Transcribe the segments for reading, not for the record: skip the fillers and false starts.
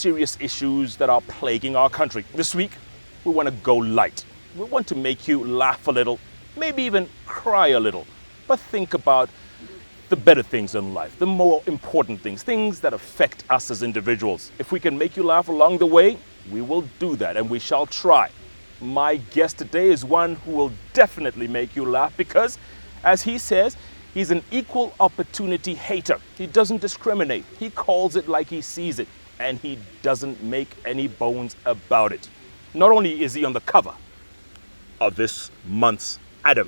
serious issues that are plaguing our country. This week, we want to go light. We want to make you laugh a little, maybe even cry a little. But think about the better things in life, the more important things, things that affect us as individuals. If we can make you laugh along the way, we'll do that, and we shall try. My guest today is one who will definitely make you laugh because, as he says, he's an equal opportunity hater. He doesn't discriminate. He calls it like he sees it, and he doesn't think any bones about it. Not only is he on the cover of this month's item,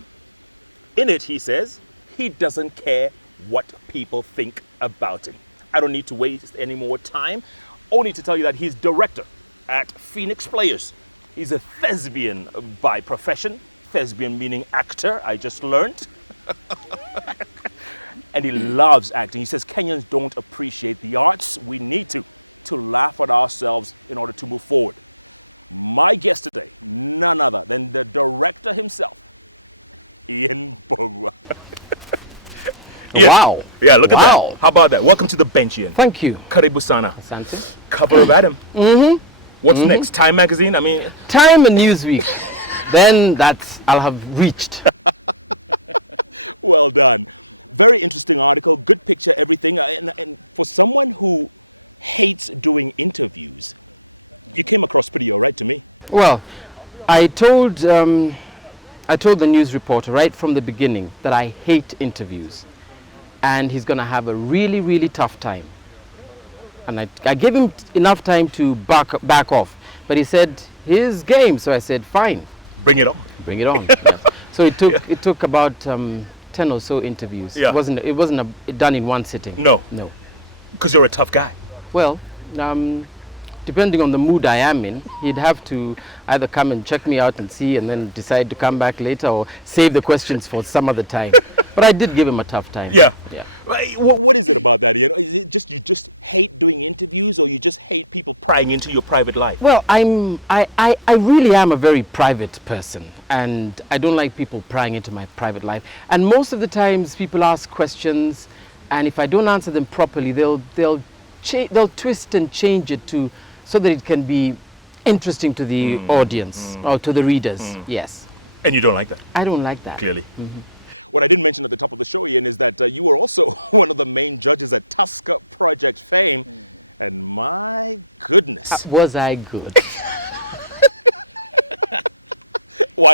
in it, he says, he doesn't care what people think about him. I don't need to waste any more time. I need to tell you that he's director at Phoenix Players. He's a thespian by profession, thespian meaning actor, I just learned. And he loves acting. He says, I just don't appreciate the arts. We need to laugh at ourselves before. My guest today, none other than the director himself, Ian Mbugua. Yeah. Wow. Yeah, look at that. How about that? Welcome to the bench, Ian. Thank you. Karibu sana. Asante. Cover of Adam. Mm-hmm. What's next? Time magazine? I mean... Time and Newsweek. Then I'll have reached. Well done. Very interesting article. Good picture, everything. For someone who hates doing interviews, it came across pretty alright to me. Well, I told the news reporter right from the beginning that I hate interviews. And he's going to have a really, really tough time. And I gave him enough time to back off. But he said, his game. So I said, fine. Bring it on. Bring it on. Yes. So it took about 10 or so interviews. Yeah. It wasn't done in one sitting. No. No. Because you're a tough guy. Well, depending on the mood I am in, he'd have to either come and check me out and see and then decide to come back later or save the questions for some other time. But I did give him a tough time. Yeah. Yeah. Right. What is it about that? Is it just you just hate doing interviews, or you just hate people prying into your private life? Well, I really am a very private person, and I don't like people prying into my private life. And most of the times, people ask questions, and if I don't answer them properly, they'll twist and change it so that it can be interesting to the audience or to the readers. Yes. And you don't like that? I don't like that. Clearly. Mm-hmm. What I didn't mention at the top of the show, Ian, is that you were also one of the main judges at Tusker Project Fame. And my goodness. Was I good? Well,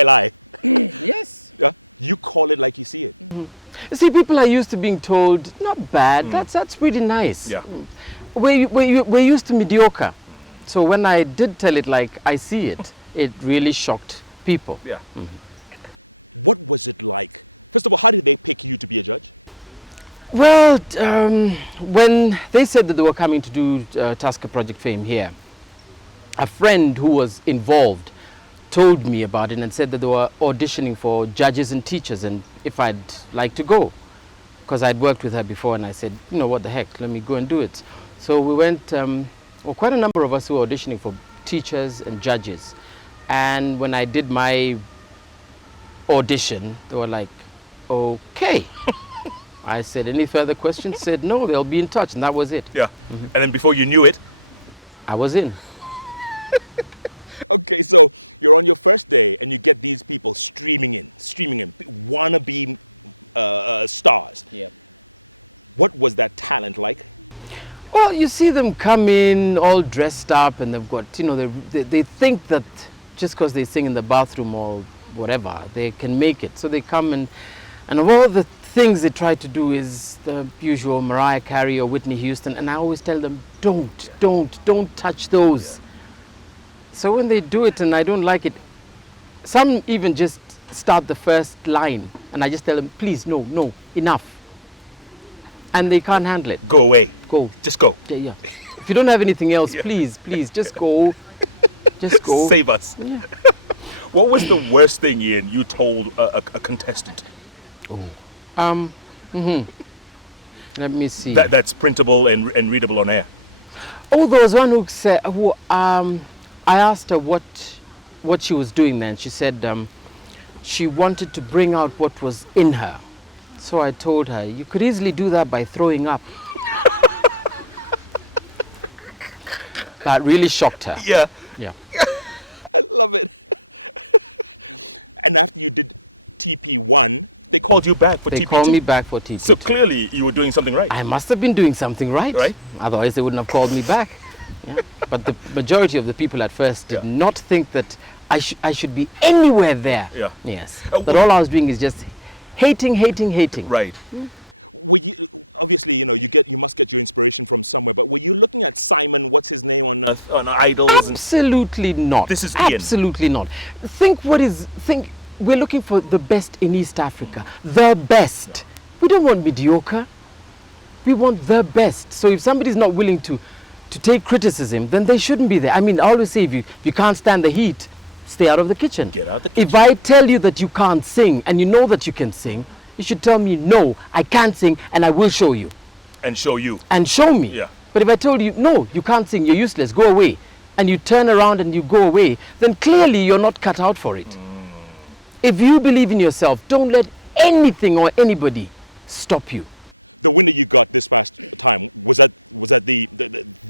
yes, but you call it like you see it. See, people are used to being told, not bad, that's pretty nice. Yeah. We're used to mediocre. So when I did tell it like I see it, it really shocked people. Yeah. What was it like? First of all, how did they pick you to be a judge? Well, when they said that they were coming to do Tusker Project Fame here, a friend who was involved told me about it and said that they were auditioning for judges and teachers and if I'd like to go. Because I'd worked with her before and I said, you know, what the heck, let me go and do it. So we went, quite a number of us who were auditioning for teachers and judges. And when I did my audition, they were like, okay. I said, any further questions? Said, no, they'll be in touch. And that was it. Yeah. Mm-hmm. And then before you knew it, I was in. Okay, so you're on your first day and you get these people streaming in, wannabe stars. What was that talent like? Well, you see them come in all dressed up and they've got, they think that just because they sing in the bathroom or whatever, they can make it. So they come and of all the things they try to do is the usual Mariah Carey or Whitney Houston. And I always tell them, don't touch those. So when they do it and I don't like it, some even just start the first line and I just tell them, please, no, enough. And they can't handle it. go away. Go. Just go. Yeah. If you don't have anything else, please, just go. Just go. Save us. Yeah. What was the worst thing, Ian, you told a contestant? Let me see. That's printable and readable on air. Oh, there was one who said, I asked her what she was doing then. She said she wanted to bring out what was in her. So I told her, you could easily do that by throwing up. That really shocked her. Yeah. Yeah. I love it. And after you did TP1, they called you back for TP2. They called me back for TP2. So clearly you were doing something right. I must have been doing something right. Right. Otherwise they wouldn't have called me back. Yeah. But the majority of the people at first did not think that I should be anywhere there. Yeah. Yes. That all I was doing is just hating. Right. Obviously, you must get your inspiration from somewhere. But were you looking at Simon, what's his name, on Idols? Absolutely not. This is Ian. Absolutely not. Think we're looking for the best in East Africa. The best. We don't want mediocre. We want the best. So if somebody's not willing to take criticism, then they shouldn't be there. I mean, I always say if you can't stand the heat, stay out of the kitchen. Get out the kitchen. If I tell you that you can't sing and you know that you can sing, you should tell me, no, I can't sing and I will show you. And show you. And show me. Yeah. But if I told you, no, you can't sing, you're useless, go away, and you turn around and you go away, then clearly you're not cut out for it. If you believe in yourself, don't let anything or anybody stop you. The winner you got this last time, was that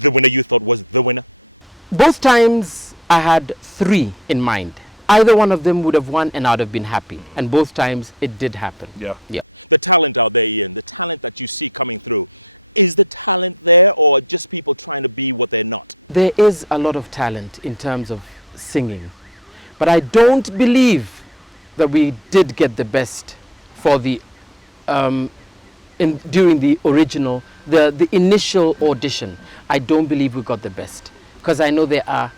the winner you thought was the winner? Both times I had 3 in mind. Either one of them would have won and I'd have been happy. And both times it did happen. Yeah. Yeah. The talent out there, the talent that you see coming through, is the talent there or just people trying to be what they're not? There is a lot of talent in terms of singing. But I don't believe that we did get the best for the during the original, the initial audition. I don't believe we got the best, because I know there are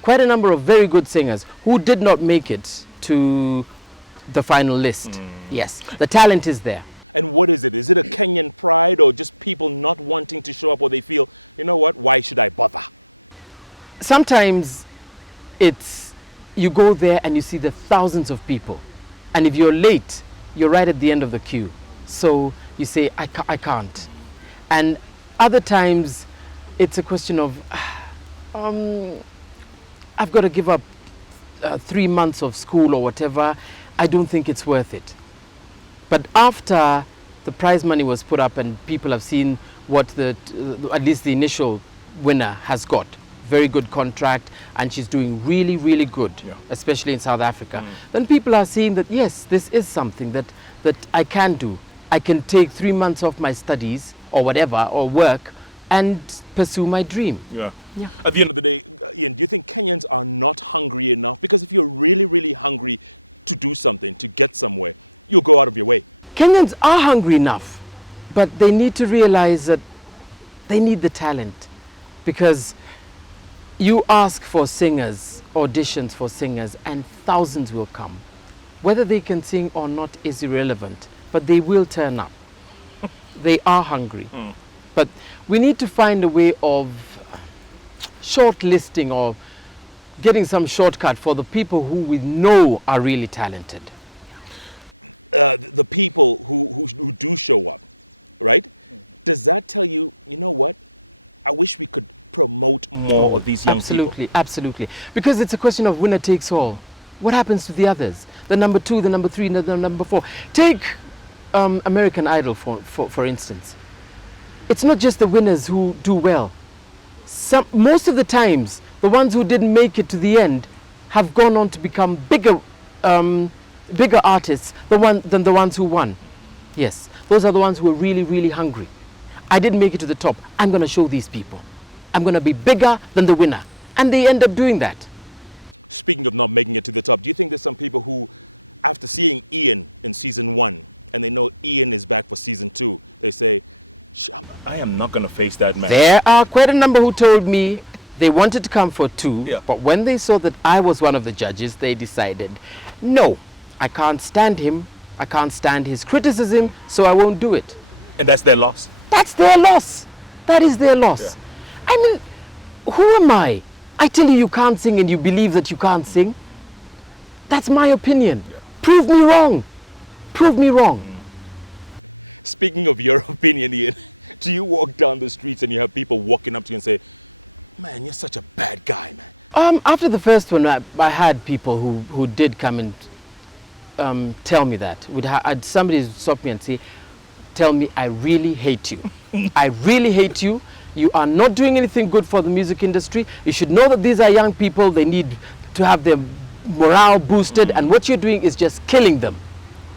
quite a number of very good singers who did not make it to the final list. Yes, the talent is there. What is it? Is it a Kenyan pride or just people not wanting to show up, or they feel, you know what, why should I bother? Sometimes it's, you go there and you see the thousands of people, and if you're late, you're right at the end of the queue. So you say, I can't. And other times it's a question of, I've got to give up 3 months of school or whatever. I don't think it's worth it. But after the prize money was put up and people have seen what at least the initial winner has got, very good contract, and she's doing really, really good, especially in South Africa, then people are seeing that, yes, this is something that I can do. I can take 3 months off my studies or whatever, or work, and pursue my dream. Yeah. Yeah. At the end of the day, do you think Kenyans are not hungry enough? Because if you're really, really hungry to do something, to get somewhere, you go out of your way. Kenyans are hungry enough, but they need to realize that they need the talent, because you ask for singers, auditions for singers, and thousands will come. Whether they can sing or not is irrelevant, but they will turn up. They are hungry. But we need to find a way of shortlisting or getting some shortcut for the people who we know are really talented. The people who do show up, right? Does that tell you, you know what, I wish we could promote more of these young people? Absolutely. Because it's a question of winner takes all. What happens to the others? The number 2, the number 3, the number 4. Take American Idol, for instance. It's not just the winners who do well. Most of the times, the ones who didn't make it to the end have gone on to become bigger artists than the ones who won. Yes, those are the ones who are really, really hungry. I didn't make it to the top. I'm going to show these people. I'm going to be bigger than the winner. And they end up doing that. Speaking of not making it to the top, do you think there's some people who, after seeing Ian in season 1, and they know Ian is back for season 2, they say, I am not going to face that man? There are quite a number who told me they wanted to come for 2, but when they saw that I was one of the judges, they decided, no, I can't stand him, I can't stand his criticism, so I won't do it. And that's their loss? That's their loss. That is their loss. Yeah. I mean, who am I? I tell you can't sing and you believe that you can't sing? That's my opinion. Yeah. Prove me wrong. Prove me wrong. Speaking of your opinion, Ian, do you walk down the streets and you have people walking up to you and say, he's such a bad guy? After the first one, I had people who did come and tell me that. Somebody stop me and say, tell me I really hate you. I really hate you. You are not doing anything good for the music industry. You should know that these are young people. They need to have their morale boosted, and what you're doing is just killing them.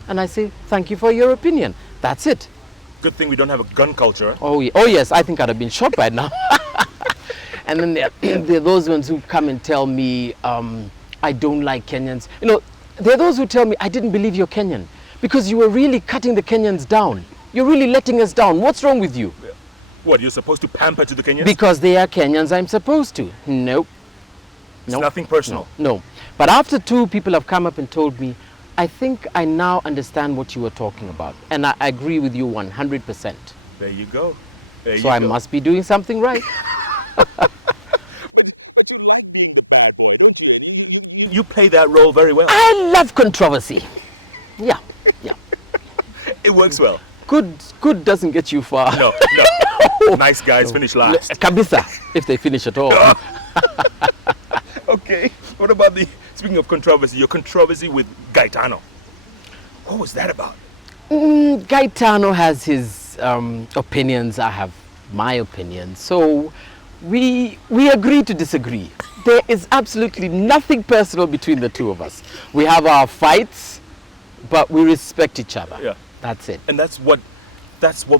And I say, thank you for your opinion. That's it. Good thing we don't have a gun culture. Oh, oh yes, I think I'd have been shot by now. And then there are those ones who come and tell me, I don't like Kenyans. You know, there are those who tell me, I didn't believe you're Kenyan because you were really cutting the Kenyans down. You're really letting us down. What's wrong with you? What, you're supposed to pamper to the Kenyans? Because they are Kenyans, I'm supposed to. Nope. It's nothing personal. No. But after 2 people have come up and told me, I think I now understand what you were talking about. And I agree with you 100%. There you go. So I must be doing something right. But you like being the bad boy, don't you? You play that role very well. I love controversy. Yeah. It works well. Good doesn't get you far. No. Nice guys finish last. Kabisa, if they finish at all. Okay. What about speaking of controversy, your controversy with Gaetano? What was that about? Gaetano has his opinions. I have my opinion. So we agree to disagree. There is absolutely nothing personal between the two of us. We have our fights, but we respect each other. Yeah. That's it. And that's what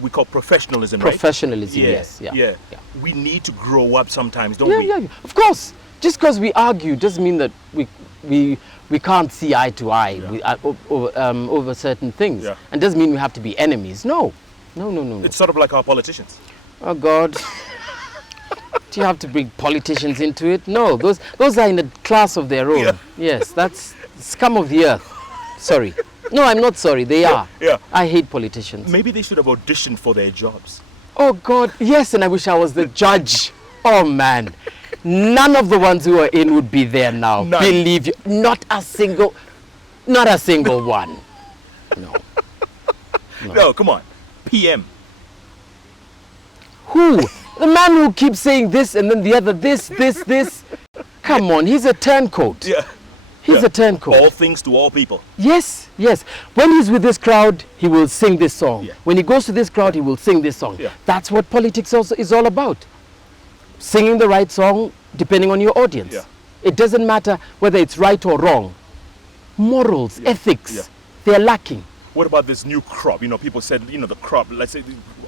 we call professionalism, right? Professionalism, yes. Yeah. We need to grow up sometimes, don't we? Yeah. Of course. Just because we argue doesn't mean that we can't see eye to eye over certain things. Yeah. And doesn't mean we have to be enemies. No. It's sort of like our politicians. Oh God. Do you have to bring politicians into it? No, those are in a class of their own. Yeah. Yes, that's scum of the earth. Sorry. No, I'm not sorry. They are. Yeah. I hate politicians. Maybe they should have auditioned for their jobs. Oh God, yes, and I wish I was the judge. Oh man. None of the ones who are in would be there now. None. Believe you. Not a single one. No. No, come on. PM. Who? The man who keeps saying this and then the other this. Come on, he's a turncoat. Yeah. He's a turncoat. All things to all people. Yes. When he's with this crowd, he will sing this song. Yeah. When he goes to this crowd, he will sing this song. Yeah. That's what politics also is all about. Singing the right song depending on your audience. Yeah. It doesn't matter whether it's right or wrong. Morals, ethics, they're lacking. What about this new crop? You know, people said, the crop, let's say,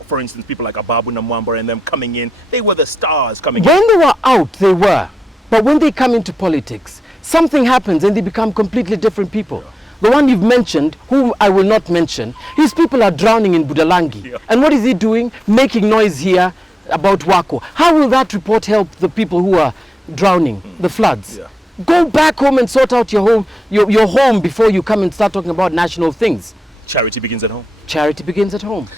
for instance, people like Ababu Namwamba and them coming in, they were the stars coming in. When they were out, they were. But when they come into politics, something happens and they become completely different people. The one you've mentioned, whom I will not mention, his people are drowning in Budalangi. Yeah. And what is he doing? Making noise here about Wako. How will that report help the people who are drowning, the floods? Yeah. Go back home and sort out your home before you come and start talking about national things. Charity begins at home. Charity begins at home.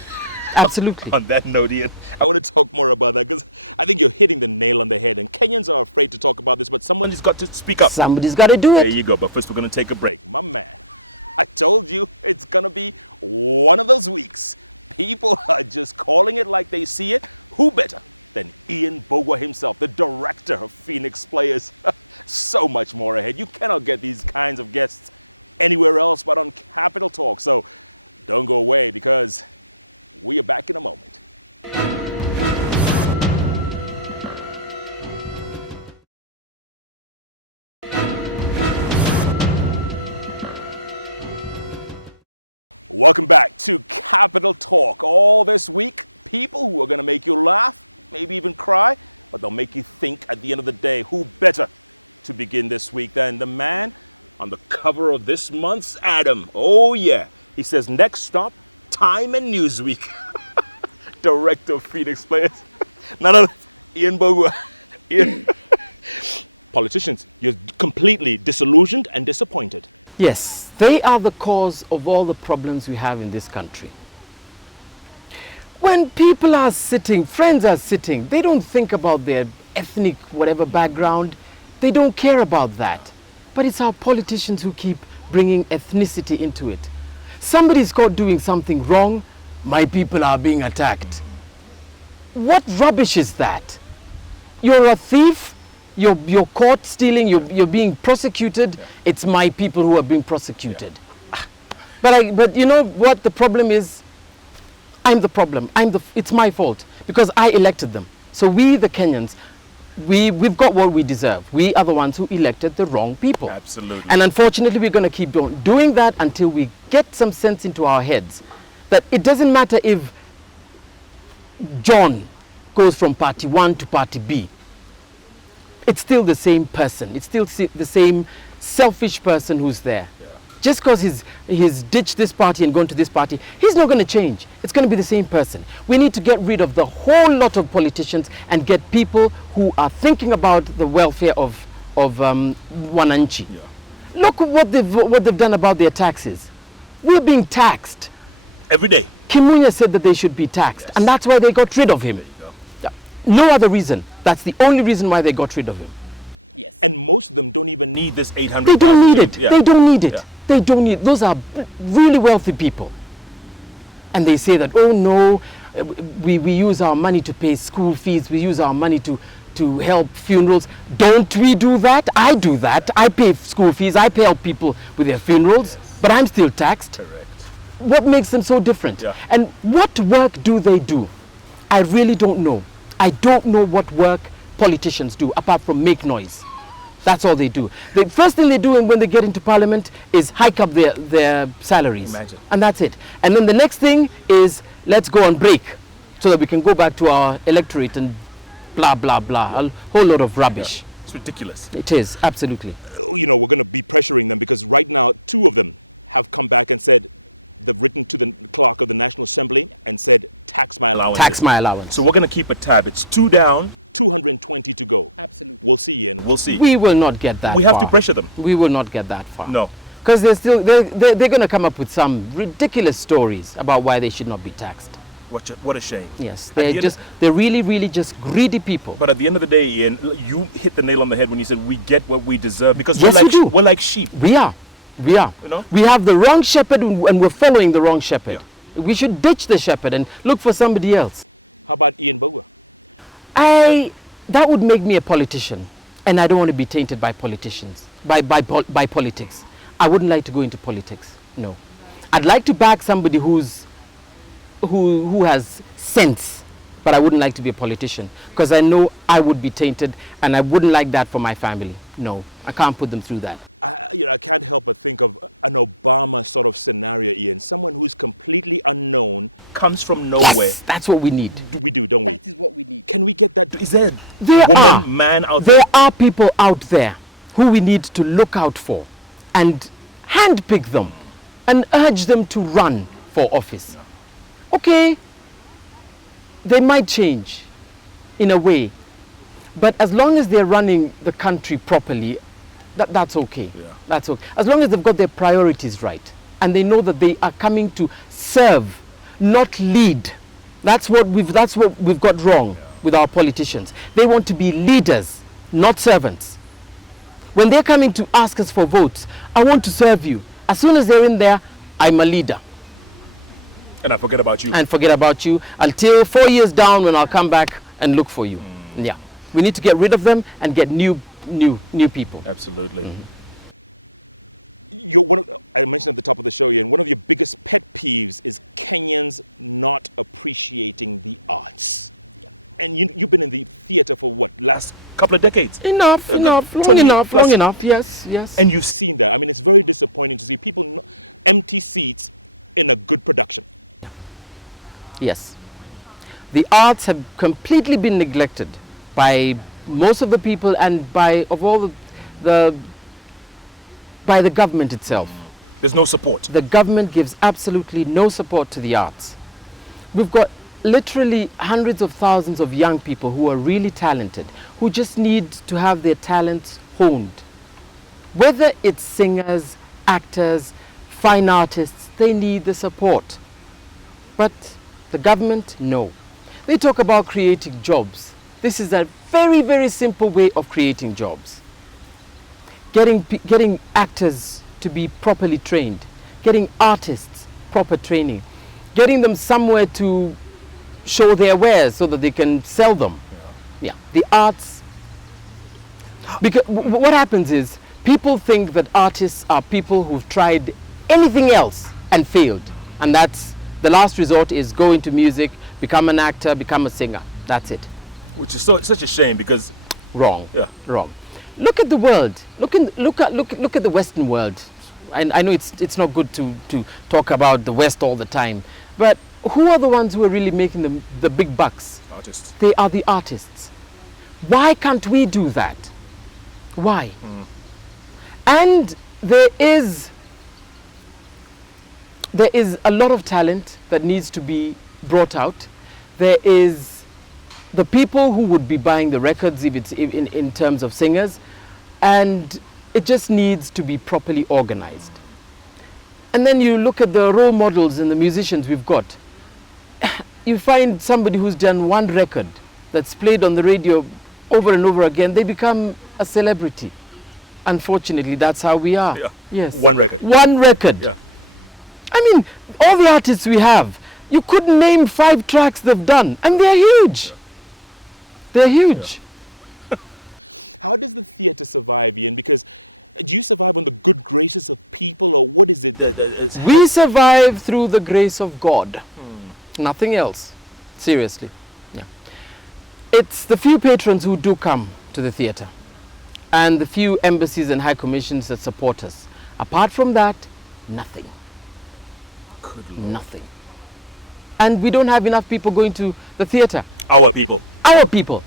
Absolutely. On that note, Ian, I want to talk more about that because I think you're hitting the nail on the head. And Kenyans are afraid to talk about this, but somebody's got to speak up. Somebody's got to do There it. you go. But first, we're going to take a break. I told you it's going to be one of those weeks. People are just calling it like they see it. Who better than Ian Mbugua himself, the director of Phoenix Players? So much more. And you cannot get these kinds of guests anywhere else but on Capital Talk. So don't go away because we are back in a moment. Welcome back to Capital Talk. All this week, people who are going to make you laugh, maybe even cry, or they'll make you think at the end of the day, who better to begin this week than the man on the cover of this month's item. Oh yeah, he says, next stop, Time and Newsweek. Director of Phoenix Players. Ian Mbugua. Politicians completely disillusioned and disappointed. Yes, they are the cause of all the problems we have in this country. When people are sitting, friends are sitting, they don't think about their ethnic whatever background. They don't care about that. But it's our politicians who keep bringing ethnicity into it. Somebody's caught doing something wrong, my people are being attacked. What rubbish is that? You're a thief, you're caught stealing, you're being prosecuted, it's my people who are being prosecuted. But you know what the problem is? I'm the problem. It's my fault because I elected them. So we, the Kenyans, we've got what we deserve. We are the ones who elected the wrong people. Absolutely. And unfortunately, we're going to keep doing that until we get some sense into our heads that it doesn't matter if John goes from party 1 to party B. It's still the same person. It's still the same selfish person who's there. Yeah. Just because he's ditched this party and gone to this party, he's not going to change. It's going to be the same person. We need to get rid of the whole lot of politicians and get people who are thinking about the welfare of Wananchi. Yeah. Look what they've done about their taxes. We're being taxed. Every day. Kimunya said that they should be taxed, Yes. and that's why they got rid of him. There you go. Yeah. No other reason. That's the only reason why they got rid of him. I think most of them don't even need this 800. They don't need it. Yeah. They don't need it. Yeah. They don't need. Those are really wealthy people. And they say that, oh no, we use our money to pay school fees. We use our money to help funerals. Don't we do that? I do that. I pay school fees. I help people with their funerals. Yes. But I'm still taxed. Correct. What makes them so different? Yeah. And what work do they do? I really don't know. I don't know what work politicians do apart from make noise. That's all they do. The first thing they do when they get into parliament is hike up their salaries. Imagine. And that's it. And then the next thing is let's go on break so that we can go back to our electorate and blah, blah, blah. A whole lot of rubbish. Yeah. It's ridiculous. It is, absolutely. We're going to be pressuring them because right now 2 of them have come back and said, have written to the clerk of the National Assembly and said, tax my allowance. Tax my allowance. So we're going to keep a tab. It's 2 down. 220 to go. We'll see you. We'll see. We will not get that We far. have to pressure them. We will not get that far. No. Because they're going to come up with some ridiculous stories about why they should not be taxed. What a shame. Yes, At the end they're really just greedy people. But at the end of the day, Ian, you hit the nail on the head when you said we get what we deserve because Yes, we do. we're like sheep. We are. You know? We have the wrong shepherd and we're following the wrong shepherd. We should ditch the shepherd and look for somebody else. How about Ian Mbugua? That would make me a politician, and I don't want to be tainted by politicians, by politics. I wouldn't like to go into politics. No, I'd like to back somebody who has sense, but I wouldn't like to be a politician because I know I would be tainted, and I wouldn't like that for my family. No, I can't put them through that. I can't help but think of an Obama sort of scenario here. Someone who's completely unknown. Comes from nowhere. Yes, that's what we need. Don't we? Can we get that? Is there There woman, are. man out there? There are people out there who we need to look out for and handpick them and urge them to run for office. Okay, they might change in a way, but as long as they're running the country properly, that's okay. Yeah. That's okay. As long as they've got their priorities right and they know that they are coming to serve, not lead. That's what we've got wrong with our politicians. They want to be leaders, not servants. When they're coming to ask us for votes, I want to serve you. As soon as they're in there, I'm a leader. And I forget about you. And forget about you until 4 years down when I'll come back and look for you. Yeah. We need to get rid of them and get new people. Absolutely. You're one of, I mentioned at the top of the show here, one of your biggest pet peeves is Kenyans not appreciating the arts. And you've been in the theatre for what, Last couple of decades. Enough, 20 long plus. enough. Yes. And you see see that? I mean, it's very disappointing to see people who are empty seats in a good production. Yes. The arts have completely been neglected by most of the people and by the government itself. there's no support. The government gives absolutely no support to the arts. We've got literally hundreds of thousands of young people who are really talented, who just need to have their talents honed. Whether it's singers, actors, fine artists, they need the support. But the government, no. They talk about creating jobs. This is a very, very simple way of creating jobs. Getting actors to be properly trained, getting artists proper training, getting them somewhere to show their wares so that they can sell them. Yeah, the arts. Because what happens is people think that artists are people who've tried anything else and failed, and that's the last resort is go into music, become an actor, become a singer. That's it. Which is such a shame because Wrong. Yeah. Wrong. Look at the world. Look at the Western world. I know it's not good to talk about the West all the time, but who are the ones who are really making the big bucks? artists. They are the artists. Why can't we do that? Why? And there is a lot of talent that needs to be brought out. There is the people who would be buying the records if it's in terms of singers, and it just needs to be properly organized. And then you look at the role models and the musicians we've got. You find somebody who's done one record that's played on the radio over and over again, they become a celebrity. Unfortunately, that's how we are. Yeah. Yes. One record. One record. Yeah. I mean, all the artists we have, you couldn't name 5 tracks they've done, and they're huge. Yeah. They're huge. How does the theatre survive here? Because do you survive on the good graces of people, or what is it? We survive through the grace of God. Nothing else. Seriously. Yeah. It's the few patrons who do come to the theatre, and the few embassies and high commissions that support us. Apart from that, nothing. Good Lord. Nothing. And we don't have enough people going to the theatre. Our people. Our people.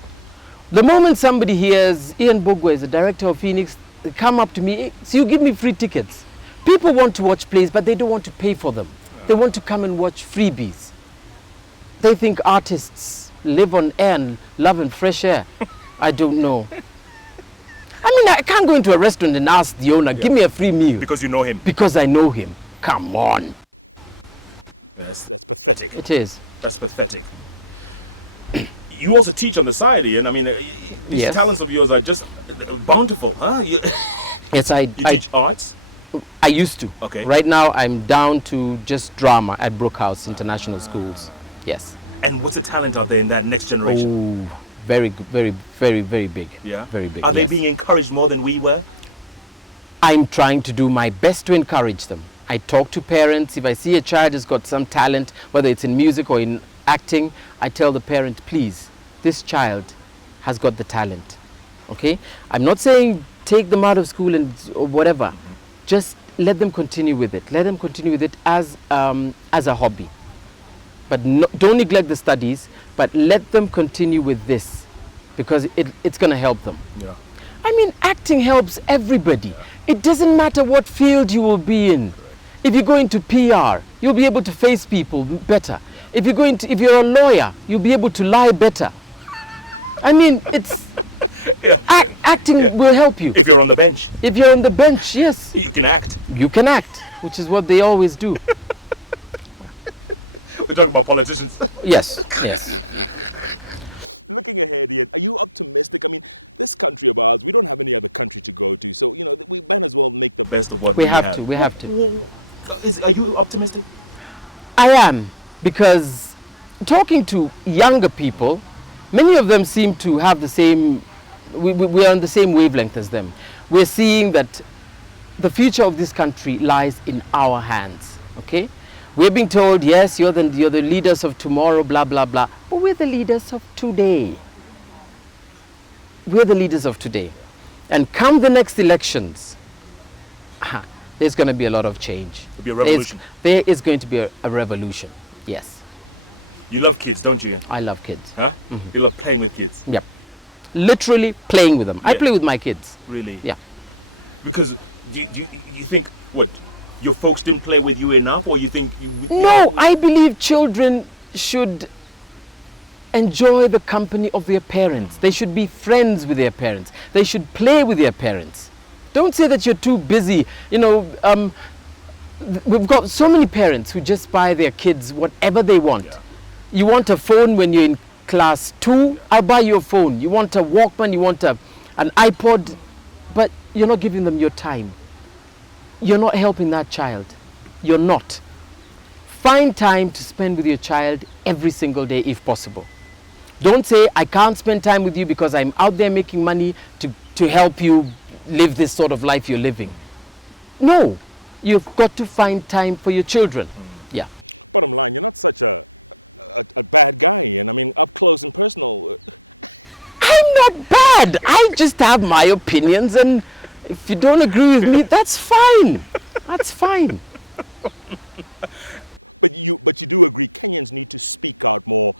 The moment somebody hears Ian Mbugua is the director of Phoenix, they come up to me, so you give me free tickets. People want to watch plays, but they don't want to pay for them. They want to come and watch freebies. They think artists live on air and love and fresh air. I don't know. I mean, I can't go into a restaurant and ask the owner, give me a free meal. Because you know him. Because I know him. Come on. Yes, that's pathetic. It is. That's pathetic. You also teach on the side, Ian. I mean, these Yes. talents of yours are just bountiful, huh? You Yes, I teach arts? I used to. Okay. Right now, I'm down to just drama at Brookhouse International Schools. Yes. And what's the talent out there in that next generation? Oh, very, very, very, very big. Yeah? Very big. Are they yes. being encouraged more than we were? I'm trying to do my best to encourage them. I talk to parents. If I see a child has got some talent, whether it's in music or in acting, I tell the parent, please, this child has got the talent. Okay? I'm not saying take them out of school and or whatever. Just let them continue with it. Let them continue with it as a hobby. But don't neglect the studies, but let them continue with this because it's going to help them. Yeah. I mean, acting helps everybody. It doesn't matter what field you will be in. If you go into PR, you'll be able to face people better. If you're a lawyer, you'll be able to lie better. I mean, it's acting will help you. If you're on the bench, If you're on the bench, yes, you can act. you can act, which is what they always do. We're talking about politicians. Yes, yes. Looking ahead here, are you optimistic? I mean, this country of ours, we don't have any other country to go to, so we might as well make the Best of what We have to. We have to. Are you optimistic? I am, because talking to younger people, many of them seem to have the same, we are on the same wavelength as them. We're seeing that the future of this country lies in our hands, okay? We're being told, yes, you're the leaders of tomorrow, blah, blah, blah. But we're the leaders of today. We're the leaders of today. And come the next elections, there's going to be a lot of change. It'll be a revolution. There is going to be a revolution, yes. You love kids, don't you, Ian? I love kids. Huh? You love playing with kids. Yep. Literally playing with them. I Yeah. play with my kids. Really? Yeah. Because do you think, what, your folks didn't play with you enough, or you think you... No, I believe children should enjoy the company of their parents. They should be friends with their parents. They should play with their parents. Don't say that you're too busy. You know, we've got so many parents who just buy their kids whatever they want. Yeah. You want a phone when you're in class 2, I'll buy you a phone. You want a Walkman, you want an iPod, but you're not giving them your time. You're not helping that child. You're not. Find time to spend with your child every single day if possible. Don't say, I can't spend time with you because I'm out there making money to help you live this sort of life you're living. No, you've got to find time for your children. Yeah. bottom line. You're not such a bad guy, and I mean, up close and personal. I'm not bad. I just have my opinions, and if you don't agree with me, that's fine. That's fine. But you do agree Kenyans need to speak out more.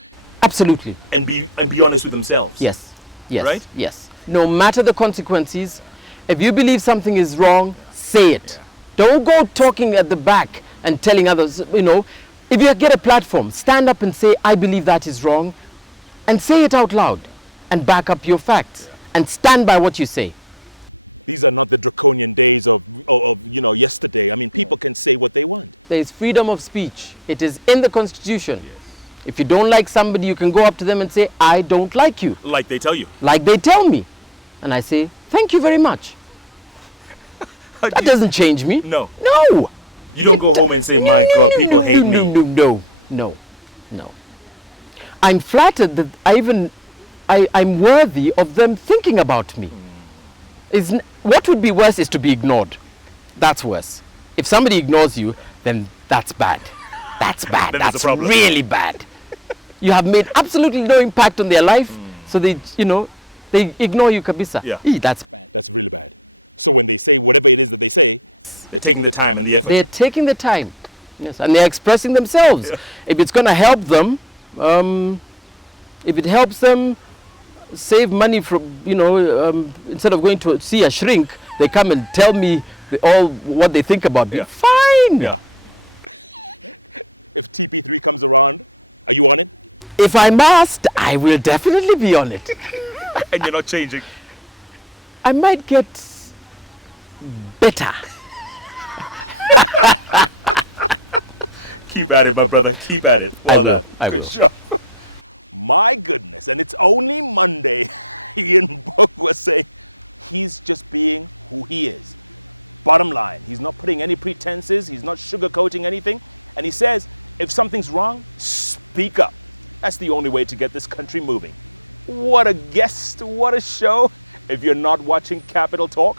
Absolutely. And be honest with themselves. Yes. Yes. Right? Yes. No matter the consequences, if you believe something is wrong, say it. Don't go talking at the back and telling others, you know, if you get a platform, stand up and say, I believe that is wrong, and say it out loud and back up your facts and stand by what you say. These are not the draconian days of yesterday. I mean, people can say what they want. There is freedom of speech. It is in the Constitution. If you don't like somebody, you can go up to them and say, I don't like you. Like they tell you. Like they tell me. And I say, thank you very much. That doesn't change me. No. No. You don't go home and say, my God, people hate me. No. I'm flattered that I'm worthy of them thinking about me. What would be worse is to be ignored. That's worse. If somebody ignores you, then that's bad. That's bad. Then there's a That's problem. really bad. You have made absolutely no impact on their life, so they ignore you, kabisa. Yeah. That's Really bad. So when they say whatever it is that they say, They're taking the time and the effort. they're taking the time, yes, and they're expressing themselves. Yeah. If it's going to help them, if it helps them save money from, instead of going to see a shrink, they come and tell me all what they think about me. Yeah. Fine. Yeah. if TP3 comes around, are you on it? If I must, I will definitely be on it. And you're not changing. I might get better. Keep at it, my brother. Keep at it. I Well will. done. I Good will. job. My goodness, and it's only Monday. Ian Mbugua said he's just being who he is. Bottom line, he's not putting any pretenses, he's not sugarcoating anything, and he says if something's wrong, speak up. That's the only way to get this country moving. What a guest, what a show. If you're not watching Capital Talk,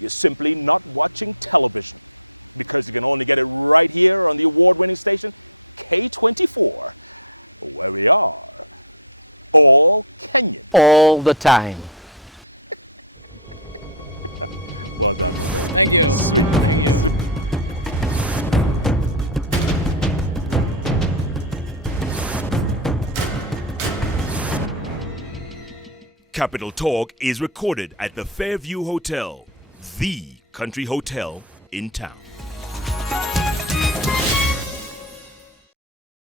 you're simply not watching television. Because you can only get it right here on the award-winning station, K24, where they are all Kenya. All the time. Capital Talk is recorded at the Fairview Hotel, the country hotel in town.